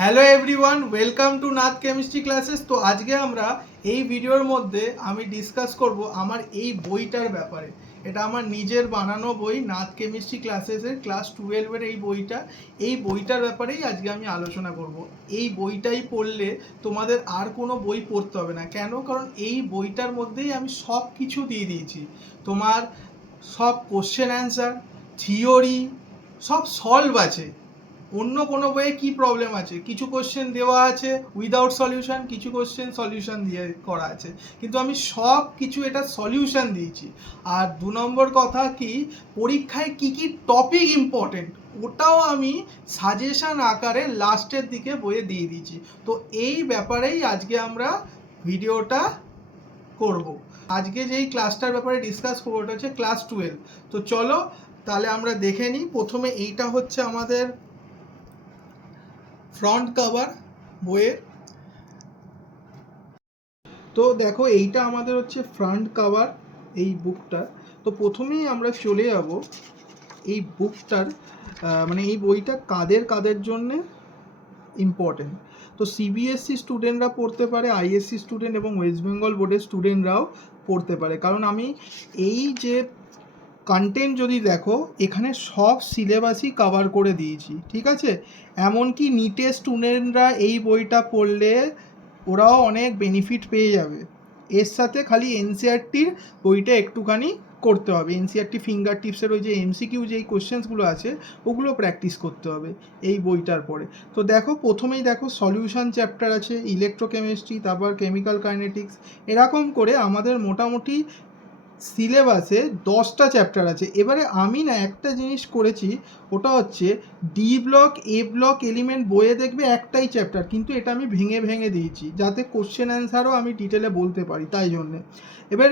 Hello everyone, welcome to Nath chemistry classes. তো আজকে আমরা এই ভিডিওর মধ্যে আমি ডিসকাস করব আমার এই বইটার ব্যাপারে। এটা আমার নিজের বানানো বই, নাথ কেমিস্ট্রি ক্লাসেসের ক্লাস 12-এর এই বইটার ব্যাপারেই আজকে আমি আলোচনা করব। এই বইটাই পড়লে তোমাদের আর কোনো বই পড়তে হবে না। কেন? কারণ এই বইটার মধ্যেই আমি সব কিছু দিয়ে দিয়েছি। তোমার সব কোশ্চেন অ্যান্সার, থিওরি সব সলভ আছে। অন্য কোনো বইয়ে কি প্রবলেম আছে, কিছু কোশ্চেন দেওয়া আছে উইদাউট সলিউশন, কিছু কোশ্চেন সলিউশন দিয়ে করা আছে, কিন্তু আমি সব কিছু এটা সলিউশন দিয়েছি। আর 2 নম্বর কথা কি, পরীক্ষায় কি কি টপিক ইম্পর্টেন্ট ওটাও আমি সাজেশন আকারে লাস্টের দিকে বইয়ে দিয়ে দিয়েছি। তো এই ব্যাপারেই আজকে আমরা ভিডিওটা করব। আজকে যেই ক্লাসটার ব্যাপারে ডিসকাস করবো ওটা হচ্ছে ক্লাস 12। তো চলো তাহলে আমরা দেখে নিই। প্রথমে এইটা হচ্ছে আমাদের ফ্রন্ট কভার বইয়ের। তো দেখো এইটা আমাদের হচ্ছে ফ্রন্ট কভার এই বুকটা। তো প্রথমেই আমরা চলে যাব এই বুকটার মানে এই বইটা কাদের জন্যে ইম্পর্টেন্ট। তো সিবিএসসি স্টুডেন্টরা পড়তে পারে, আইএসসি স্টুডেন্ট এবং ওয়েস্ট বেঙ্গল বোর্ডের স্টুডেন্টরাও পড়তে পারে। কারণ আমি এই যে কন্টেন্ট যদি দেখো এখানে সব সিলেবাসই কভার করে দিয়েছি, ঠিক আছে। এমনকি নিটের স্টুডেন্টরা এই বইটা পড়লে ওরাও অনেক বেনিফিট পেয়ে যাবে। এর সাথে খালি এনসিআরটির বইটা একটুখানি করতে হবে। এনসিআরটি ফিঙ্গার টিপসের ওই যে এমসিকিউ যেই কোশ্চেন্সগুলো আছে ওগুলো প্র্যাকটিস করতে হবে এই বইটার পরে। তো দেখো প্রথমেই দেখো সলিউশন চ্যাপ্টার আছে, ইলেকট্রোকেমিস্ট্রি, তারপর কেমিক্যাল কাইনেটিক্স, এরকম করে আমাদের মোটামুটি সিলেবাসে 10টা চ্যাপ্টার আছে। এবারে আমি না একটা জিনিস করেছি, ওটা হচ্ছে ডি ব্লক এ ব্লক এলিমেন্ট বইয়ে দেখবে একটাই চ্যাপ্টার, কিন্তু এটা আমি ভেঙে ভেঙে দিয়েছি যাতে কোশ্চেন অ্যান্সারও আমি ডিটেলে বলতে পারি, তাই জন্যে। এবার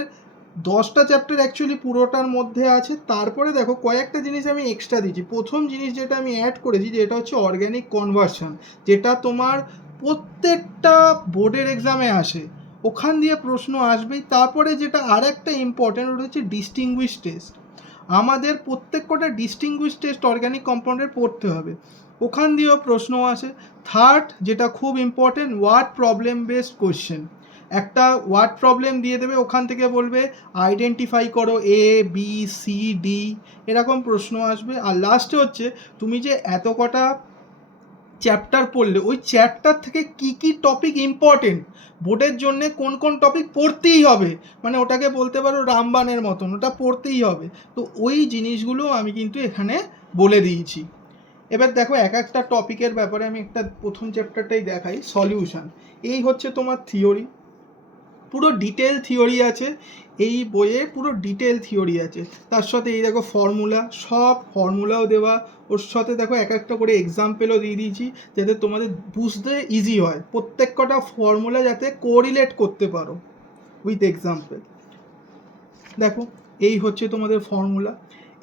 10টা চ্যাপ্টার অ্যাকচুয়ালি পুরোটার মধ্যে আছে। তারপরে দেখো কয়েকটা জিনিস আমি এক্সট্রা দিয়েছি। প্রথম জিনিস যেটা আমি অ্যাড করেছি যে এটা হচ্ছে অর্গ্যানিক কনভার্সন, যেটা তোমার প্রত্যেকটা বোর্ডের এক্সামে আসে, ওখান দিয়ে প্রশ্ন আসবেই। তারপরে যেটা আর একটা ইম্পর্টেন্ট ওটা হচ্ছে ডিস্টিংগুইশ টেস্ট। আমাদের প্রত্যেক কটা ডিস্টিংগুইশ টেস্ট অর্গ্যানিক কম্পাউন্ডের পড়তে হবে, ওখান দিয়েও প্রশ্ন আসে। থার্ড যেটা খুব important, word problem based question. একটা ওয়ার্ড প্রবলেম দিয়ে দেবে, ওখান থেকে বলবে আইডেন্টিফাই করো এ বি সি ডি, এরকম প্রশ্ন আসবে। আর লাস্টে হচ্ছে তুমি যে এত কটা চ্যাপ্টার পড়লে ওই চ্যাপ্টার থেকে কি কি টপিক ইম্পর্টেন্ট, বোর্ডের জন্য কোন কোন টপিক পড়তেই হবে, মানে ওটাকে বলতে পারো রামবানের মতন, ওটা পড়তেই হবে। তো ওই জিনিসগুলো আমি কিন্তু এখানে বলে দিয়েছি। এবার দেখো এক একটা টপিকের ব্যাপারে আমি একটা প্রথম চ্যাপ্টারটাই দেখাই, সলিউশন। এই হচ্ছে তোমার থিওরি, পুরো ডিটেল থিওরি আছে এই বইয়ে, পুরো ডিটেল থিওরি আছে। তার সাথে এই দেখো ফর্মুলা, সব ফর্মুলাও দেওয়া। ওর সাথে দেখো এক একটা করে এক্সাম্পলও দিয়ে দিয়েছি যাতে তোমাদের বুঝতে ইজি হয়, প্রত্যেক কটা ফর্মুলা যাতে কোরিলেট করতে পারো উইথ এক্সাম্পল। দেখো এই হচ্ছে তোমাদের ফর্মুলা।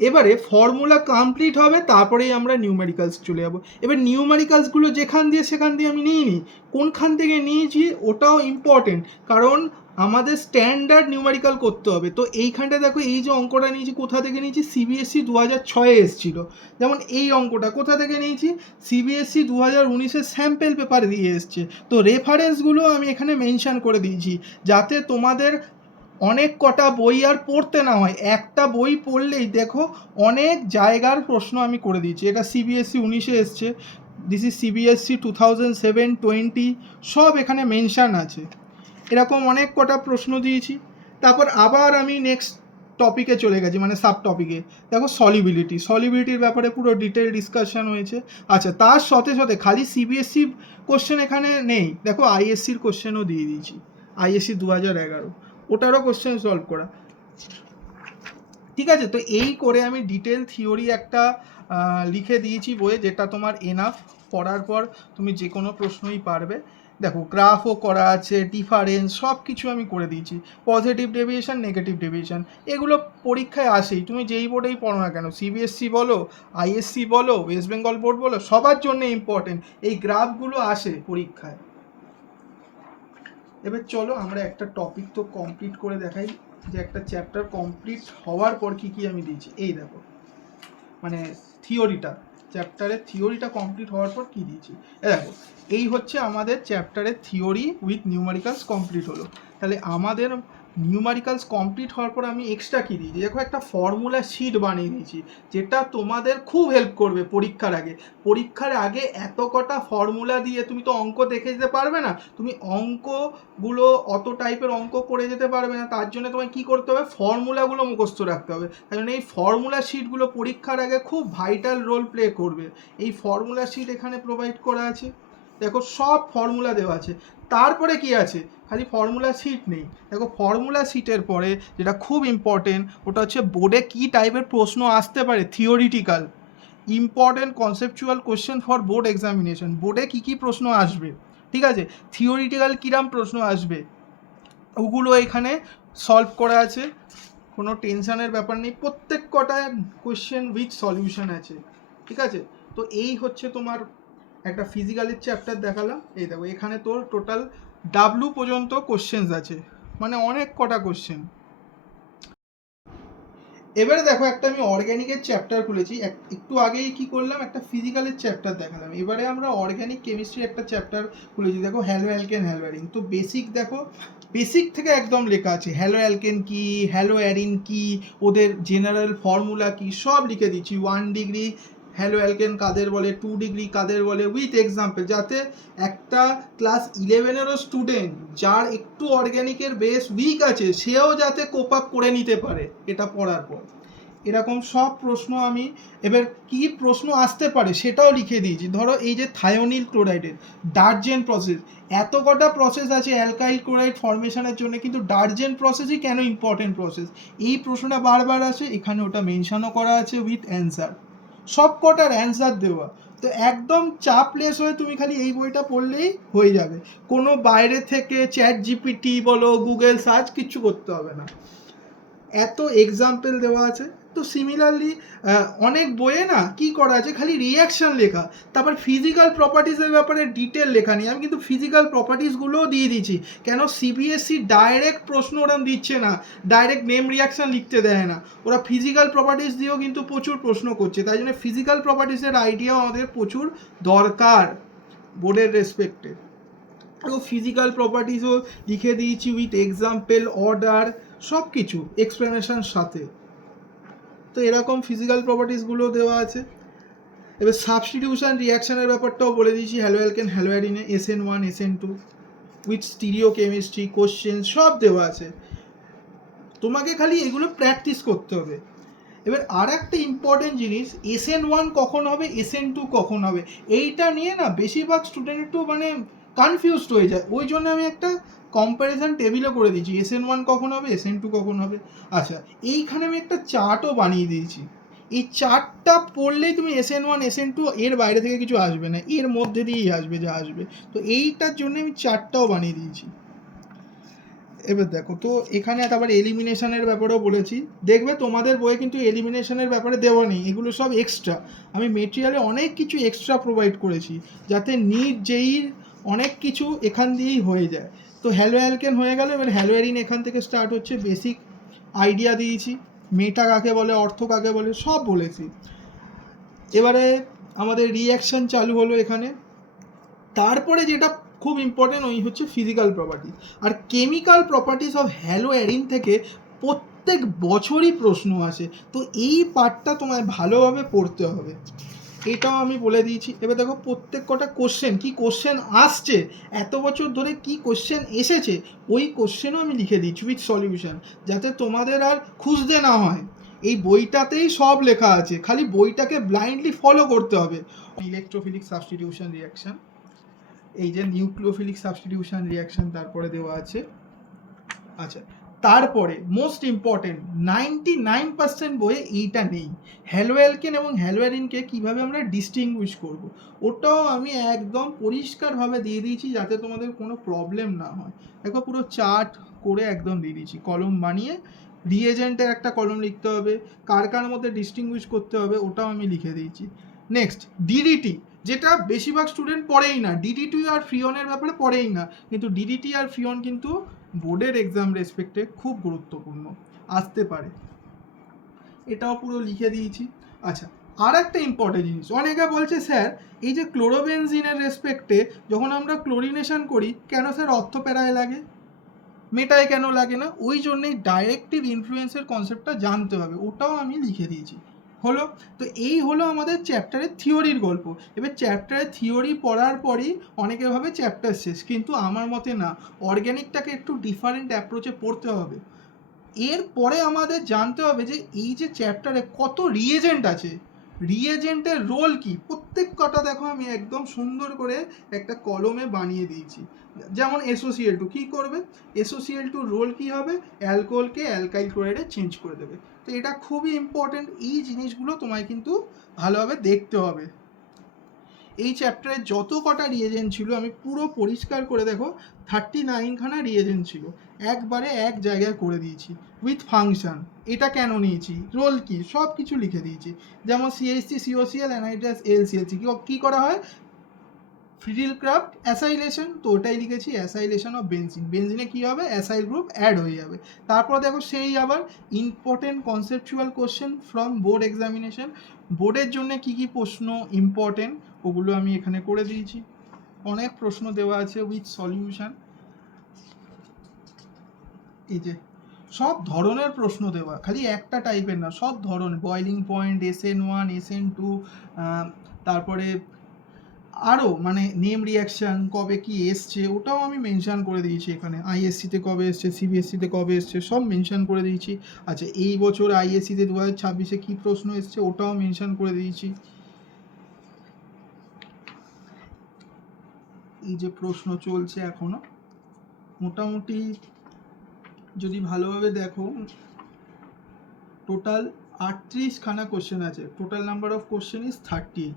এবারে ফর্মুলা কমপ্লিট হবে, তারপরেই আমরা নিউমেরিক্যালস চলে যাবো। এবার নিউমেরিক্যালসগুলো যেখান দিয়ে সেখান দিয়ে আমি নিইনি, কোনখান থেকে নিয়েছি ওটাও ইম্পর্টেন্ট, কারণ আমাদের স্ট্যান্ডার্ড নিউমেরিক্যাল করতে হবে। তো এইখানটা দেখো এই যে অঙ্কটা নিয়েছি কোথা থেকে নিয়েছি, সিবিএসসি 2006-এ এসেছিল। যেমন এই অঙ্কটা কোথা থেকে নিয়েছি, সিবিএসসি 2019-এর স্যাম্পেল পেপার দিয়ে এসছে। তো রেফারেন্সগুলো আমি এখানে মেনশান করে দিয়েছি যাতে তোমাদের অনেক কটা বই আর পড়তে না হয়, একটা বই পড়লেই দেখো অনেক জায়গার প্রশ্ন আমি করে দিয়েছি। এটা সিবিএসসি 19-এ এসছে, দিস ইজ সিবিএসসি 2007-20, সব এখানে মেনশান আছে। এরকম অনেক কটা প্রশ্ন দিয়েছি। তারপর আবার আমি নেক্সট টপিকে চলে গেছি, মানে সাব টপিকে। দেখো সলিবিলিটির ব্যাপারে পুরো ডিটেল ডিসকাশন হয়েছে। আচ্ছা, তার সাথে সাথে খালি সিবিএসসি কোশ্চেন এখানে নেই, দেখো আইএসসির কোশ্চেনও দিয়ে দিয়েছি, আইএসসি 2011 ওটারও কোশ্চেন সলভ করা, ঠিক আছে। তো এই করে আমি ডিটেল থিওরি একটা লিখে দিয়েছি বইয়ে, যেটা তোমার এনাফ, পড়ার পর তুমি যে কোনো প্রশ্নই পারবে। দেখো গ্রাফও করা আছে, ডিফারেন্স সব কিছু আমি করে দিয়েছি, পজিটিভ ডেভিয়েশন নেগেটিভ ডেভিয়েশন, এগুলো পরীক্ষায় আসেই, তুমি যেই বোর্ডেই পড়ো না কেন, সিবিএসসি বলো, আইএসসি বলো, ওয়েস্ট বেঙ্গল বোর্ড বলো, সবার জন্য ইম্পর্টেন্ট এই গ্রাফগুলো আসে পরীক্ষায়। এবার চলো আমরা একটা টপিক তো কমপ্লিট করে দেখাই, যে একটা চ্যাপ্টার কমপ্লিট হওয়ার পর কি কি আমি দিয়েছি। এই দেখো মানে থিওরিটা, চ্যাপ্টারের থিওরিটা কমপ্লিট হওয়ার পর কী দিয়েছি দেখো, এই হচ্ছে আমাদের চ্যাপ্টারের থিওরি উইথ নিউমারিক্যালস কমপ্লিট হলো। তাহলে আমাদের নিউমারিক্যালস কমপ্লিট হওয়ার পর আমি এক্সট্রা কী দিয়েছি দেখো, একটা ফর্মুলা শিট বানিয়ে দিয়েছি, যেটা তোমাদের খুব হেল্প করবে পরীক্ষার আগে। পরীক্ষার আগে এত কটা ফর্মুলা দিয়ে তুমি তো অঙ্ক দেখে যেতে পারবে না, তুমি অঙ্কগুলো অত টাইপের অঙ্ক করে যেতে পারবে না, তার জন্য তোমায় কী করতে হবে, ফর্মুলাগুলো মুখস্থ রাখতে হবে। তাই জন্য এই ফর্মুলা শিটগুলো পরীক্ষার আগে খুব ভাইটাল রোল প্লে করবে। এই ফর্মুলা শিট এখানে প্রোভাইড করা আছে, দেখো সব ফর্মুলা দেওয়া আছে। তারপরে কি আছে, খালি ফর্মুলা শিট নেই, দেখো ফর্মুলা শিটের পরে যেটা খুব ইম্পর্টেন্ট, ওটা হচ্ছে বোর্ডে কী টাইপের প্রশ্ন আসতে পারে, theoretical important conceptual question for board examination. বোর্ডে কী কী প্রশ্ন আসবে, ঠিক আছে, থিওরিটিক্যাল কিরম প্রশ্ন আসবে, ওগুলো এখানে সলভ করা আছে, কোনো টেনশনের ব্যাপার নেই, প্রত্যেক কটা কোশ্চেন উইথ সলিউশন আছে, ঠিক আছে। তো এই হচ্ছে তোমার একটা ফিজিক্যালের চ্যাপ্টার দেখালাম। এই দেখো এখানে তোর টোটাল ডাব্লু পর্যন্ত কোশ্চেন্স আছে, মানে অনেক কটা কোশ্চেন। এবারে দেখো একটা আমি অর্গ্যানিকের চ্যাপ্টার খুলেছি, একটু আগেই কি করলাম, একটা ফিজিক্যালের চ্যাপ্টার দেখালাম, এবারে আমরা অর্গ্যানিক কেমিস্ট্রি একটা চ্যাপ্টার খুলেছি। দেখো হ্যালো অ্যালকেন হ্যালো অ্যারিন, তো বেসিক দেখো, বেসিক থেকে একদম লেখা আছে, হ্যালো অ্যালকেন কি, হ্যালো অ্যারিন কি, ওদের জেনারেল ফর্মুলা কি, সব লিখে দিচ্ছি। 1 ডিগ্রি হ্যালো অ্যালকেন কাদের বলে, 2 ডিগ্রি কাদের বলে, উইথ এক্সাম্পল, যাতে একটা ক্লাস 11-এরও স্টুডেন্ট যার একটু অর্গ্যানিকের বেস উইক আছে, সেও যাতে কোপ আপ করে নিতে পারে এটা পড়ার পর। এরকম সব প্রশ্ন আমি, এবার কি প্রশ্ন আসতে পারে সেটাও লিখে দিয়েছি। ধরো এই যে থায়োনিল ক্লোরাইডের ডার্জেন প্রসেস, এত কটা প্রসেস আছে অ্যালকাইল ক্লোরাইড ফর্মেশনের জন্য, কিন্তু ডার্জেন প্রসেসই কেন ইম্পর্টেন্ট প্রসেস, এই প্রশ্নটা বারবার আসে, এখানে ওটা মেনশনও করা আছে উইথ অ্যান্সার, সব কটার অ্যান্সার দেওয়া। তো একদম চাপলেস হয়ে তুমি খালি এই বইটা পড়লেই হয়ে যাবে, কোনো বাইরে থেকে চ্যাট জিপিটি বলো, গুগল সার্চ কিচ্ছু করতে হবে না, এত এক্সাম্পল দেওয়া আছে। তো সিমিলারলি অনেক বইয়ে না কি করা আছে, খালি রিয়াকশান লেখা, তারপর ফিজিক্যাল প্রপার্টিসের ব্যাপারে ডিটেল লেখা নেই। আমি কিন্তু ফিজিক্যাল প্রপার্টিসগুলোও দিয়ে দিচ্ছি, কেন সিবিএসসি ডাইরেক্ট প্রশ্ন ওরম দিচ্ছে না, ডাইরেক্ট নেম রিয়াকশান লিখতে দেয় না, ওরা ফিজিক্যাল প্রপার্টিস দিয়েও কিন্তু প্রচুর প্রশ্ন করছে। তাই জন্য ফিজিক্যাল প্রপার্টিসের আইডিয়াও আমাদের প্রচুর দরকার বোর্ডের রেসপেক্টে। তো ফিজিক্যাল প্রপার্টিসও লিখে দিয়েছি উইথ এক্সাম্পল, অর্ডার, সব কিছু এক্সপ্লেনেশন সাথে। তো এরকম ফিজিক্যাল প্রপার্টিসগুলো দেওয়া আছে। এবার সাবস্টিটিউশন রিয়াকশানের ব্যাপারটাও বলে দিয়েছি, haloalkane haloarene SN1 SN2 with stereochemistry question সব দেওয়া আছে, তোমাকে খালি এগুলো প্র্যাকটিস করতে হবে। এবার আর একটা ইম্পর্টেন্ট জিনিস, SN1 কখন হবে, SN2 কখন হবে, এইটা নিয়ে না বেশিরভাগ স্টুডেন্ট একটু মানে কনফিউজড হয়ে যায়, ওই জন্য আমি একটা কম্প্যারিজন টেবিলও করে দিয়েছি, SN1 কখন হবে, SN2 কখন হবে। আচ্ছা, এইখানে আমি একটা চার্টও বানিয়ে দিয়েছি, এই চার্টটা পড়লেই তুমি SN1 SN2 এর বাইরে থেকে কিছু আসবে না, এর মধ্যে দিয়েই আসবে যা আসবে। তো এইটার জন্য আমি চার্টটাও বানিয়ে দিয়েছি। এবার দেখো, তো এখানে আবার এলিমিনেশনের ব্যাপারেও বলেছি, দেখবে তোমাদের বইয়ে কিন্তু এলিমিনেশনের ব্যাপারে দেওয়া নেই, এগুলো সব এক্সট্রা, আমি মেটেরিয়ালে অনেক কিছু এক্সট্রা প্রোভাইড করেছি, যাতে নিট জেইর অনেক কিছু এখান দিয়েই হয়ে যায়। তো হ্যালো অ্যালকেন হয়ে গেল, এবার হ্যালো অ্যারিন এখান থেকে স্টার্ট হচ্ছে, বেসিক আইডিয়া দিয়েছি, মেটা কাকে বলে, অর্থ কাকে বলে, সব বলেছি। এবারে আমাদের রিঅ্যাকশন চালু হলো এখানে। তারপরে যেটা খুব ইম্পর্টেন্ট, ওই হচ্ছে ফিজিক্যাল প্রপার্টিস আর chemical properties of haloarenes থেকে প্রত্যেক বছরই প্রশ্ন আসে। তো এই পার্টটা তোমায় ভালোভাবে পড়তে হবে, এটাও আমি বলে দিয়েছি। এবার দেখো প্রত্যেক কটা কোশ্চেন, কি কোশ্চেন আসছে, এত বছর ধরে কি কোশ্চেন এসেছে, ওই কোশ্চেনও আমি লিখে দিচ্ছি উইথ সলিউশন, যাতে তোমাদের আর খুঁজতে না হয়, এই বইটাতেই সব লেখা আছে, খালি বইটাকে ব্লাইন্ডলি ফলো করতে হবে। ইলেকট্রোফিলিক সাবস্টিটিউশন রিয়াকশন, এই যে নিউক্লিওফিলিক সাবস্টিটিউশন রিয়াকশন তারপরে দেওয়া আছে। আচ্ছা, তারপরে মোস্ট ইম্পর্টেন্ট 99% বইয়ে এইটা নেই, হ্যালো অ্যালকেন এবং হ্যালো অ্যারিনকে কীভাবে আমরা ডিস্টিংগুইশ করব, ওটাও আমি একদম পরিষ্কারভাবে দিয়ে দিয়েছি, যাতে তোমাদের কোনো প্রবলেম না হয়। দেখো পুরো চার্ট করে একদম দিয়ে দিয়েছি, কলম বানিয়ে রিএজেন্টের একটা কলম লিখতে হবে, কার কার মধ্যে ডিস্টিংগুইশ করতে হবে ওটাও আমি লিখে দিয়েছি। নেক্সট ডিডিটি, যেটা বেশিরভাগ স্টুডেন্ট পড়েই না, ডিডিটি আর ফ্রিয়নের ব্যাপারে পড়েই না, কিন্তু ডিডিটি আর ফ্রিয়ন কিন্তু বোর্ডের এক্সাম রেসপেক্টে খুব গুরুত্বপূর্ণ, আসতে পারে, এটাও পুরো লিখে দিয়েছি। আচ্ছা, আর একটা ইম্পর্টেন্ট জিনিস, অনেকে বলছে স্যার এই যে ক্লোরোবেনজিনের রেসপেক্টে যখন আমরা ক্লোরিনেশন করি কেন স্যার অর্থোপ্যারায় লাগে, মেটায় কেন লাগে না? ওই জন্যই ডাইরেক্টিভ ইনফ্লুয়েন্সের কনসেপ্টটা জানতে হবে, ওটাও আমি লিখে দিয়েছি। হলো, তো এই হলো আমাদের চ্যাপ্টারের থিওরির গল্প। এবার চ্যাপ্টারের থিওরি পড়ার পরই অনেকে ভাবে চ্যাপ্টার শেষ, কিন্তু আমার মতে না, অর্গ্যানিকটাকে একটু ডিফারেন্ট অ্যাপ্রোচে পড়তে হবে। এরপরে আমাদের জানতে হবে যে এই যে চ্যাপ্টারে কত রিয়েজেন্ট আছে, রিয়েজেন্টের রোল কি, প্রত্যেক কটা দেখো আমি একদম সুন্দর করে একটা কলমে বানিয়ে দিয়েছি। যেমন SOCl2 কী করবে, SOCl2 রোল কি হবে, অ্যালকোহলকে অ্যালকাইল ক্লোরাইডে চেঞ্জ করে দেবে। তো এটা খুবই ইম্পর্টেন্ট, এই জিনিসগুলো তোমায় কিন্তু ভালোভাবে দেখতে হবে। এই চ্যাপ্টারে যত কটা রিয়েজেন্ট ছিল আমি পুরো পরিষ্কার করে দেখো 39খানা রিয়েজেন্ট ছিল, একবারে এক জায়গায় করে দিয়েছি উইথ ফাংশন, এটা কেন নিয়েছি, রোল কি, সব কিছু লিখে দিয়েছি। যেমন CH3 COCl অ্যানাইড্রাস LCH3 কী করা হয়, ফ্রিডিল ক্রাফট অ্যাসাইলেশন, তো ওটাই লিখেছি অ্যাসাইলেশন অফ বেনজিন, বেনজিনে কী হবে, অ্যাসাইল গ্রুপ অ্যাড হয়ে যাবে। তারপর দেখো সেই আবার important conceptual question from board examination, বোর্ডের জন্য কী কী প্রশ্ন ইম্পর্টেন্ট ওগুলো আমি এখানে করে দিয়েছি, অনেক প্রশ্ন দেওয়া আছে উইথ সলিউশন। এই যে সব ধরনের প্রশ্ন দেওয়া, খালি একটা টাইপের না, সব ধরনের, বয়লিং পয়েন্ট, SN1 SN2, তারপরে আরও মানে নেম রিয়াকশান কবে কি এসছে ওটাও আমি মেনশান করে দিয়েছি এখানে, ISCতে কবে এসছে, CBSCতে কবে এসছে সব মেনশান করে দিয়েছি। আচ্ছা এই বছর ISCতে 2026-এ কী প্রশ্ন এসছে ওটাও মেনশান করে দিয়েছি। এই যে প্রশ্ন চলছে এখনো, মোটামুটি যদি ভালোভাবে দেখো টোটাল 38খানা কোশ্চেন আছে, total number of question is 30।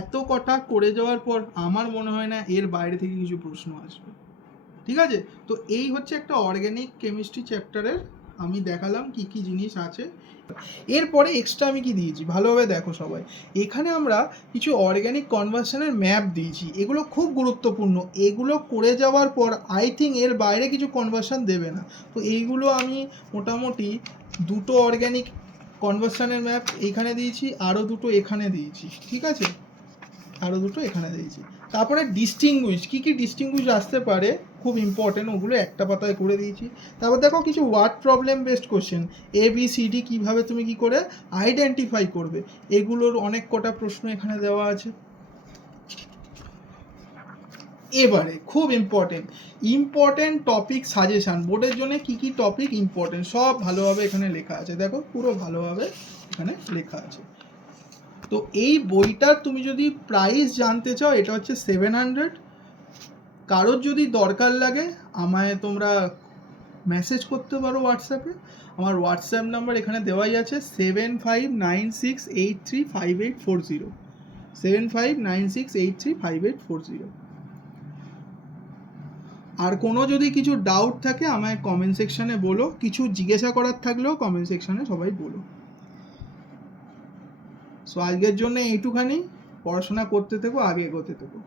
এত কটা করে যাওয়ার পর আমার মনে হয় না এর বাইরে থেকে কিছু প্রশ্ন আসবে, ঠিক আছে? তো এই হচ্ছে একটা অর্গ্যানিক কেমিস্ট্রি চ্যাপ্টারের আমি দেখালাম কি কি জিনিস আছে। এরপরে এক্সট্রা আমি কি দিয়েছি ভালোভাবে দেখো সবাই, এখানে আমরা কিছু অর্গ্যানিক কনভার্সনের ম্যাপ দিয়েছি, এগুলো খুব গুরুত্বপূর্ণ, এগুলো করে যাওয়ার পর আই থিঙ্ক এর বাইরে কিছু কনভার্সন দেবে না। তো এইগুলো আমি মোটামুটি 2টো অর্গ্যানিক কনভার্সনের ম্যাপ এইখানে দিয়েছি, আরও 2টো এখানে দিয়েছি, ঠিক আছে, আরও 2টো এখানে দিয়েছি। তারপরে ডিস্টিংগুইশ, কী কী ডিস্টিংগুইশ আসতে পারে খুব ইম্পর্টেন্ট, ওগুলো একটা পাতায় করে দিয়েছি। তারপর দেখো কিছু word problem based question, ABCD কীভাবে তুমি কি করে আইডেন্টিফাই করবে, এগুলোর অনেক কটা প্রশ্ন এখানে দেওয়া আছে। এবারে খুব ইম্পর্টেন্ট টপিক সাজেশান, বোর্ডের জন্য কী কী টপিক ইম্পর্টেন্ট সব ভালোভাবে এখানে লেখা আছে, দেখো পুরো ভালোভাবে এখানে লেখা আছে। তো এই বইটার তুমি যদি প্রাইস জানতে চাও এটা হচ্ছে 700, কারোর যদি দরকার লাগে আমায় তোমরা মেসেজ করতে পারো হোয়াটসঅ্যাপে, আমার হোয়াটসঅ্যাপ নাম্বার এখানে দেওয়াই আছে 7596835840, 7596835840। আর কোনো যদি কিছু ডাউট থাকে আমায় কমেন্ট সেকশানে বলো, কিছু জিজ্ঞাসা করার থাকলেও কমেন্ট সেকশানে সবাই বলো। সো আজকের জন্য এইটুখানি, পড়াশোনা করতে থেকো, আগে এগোতে থেকো।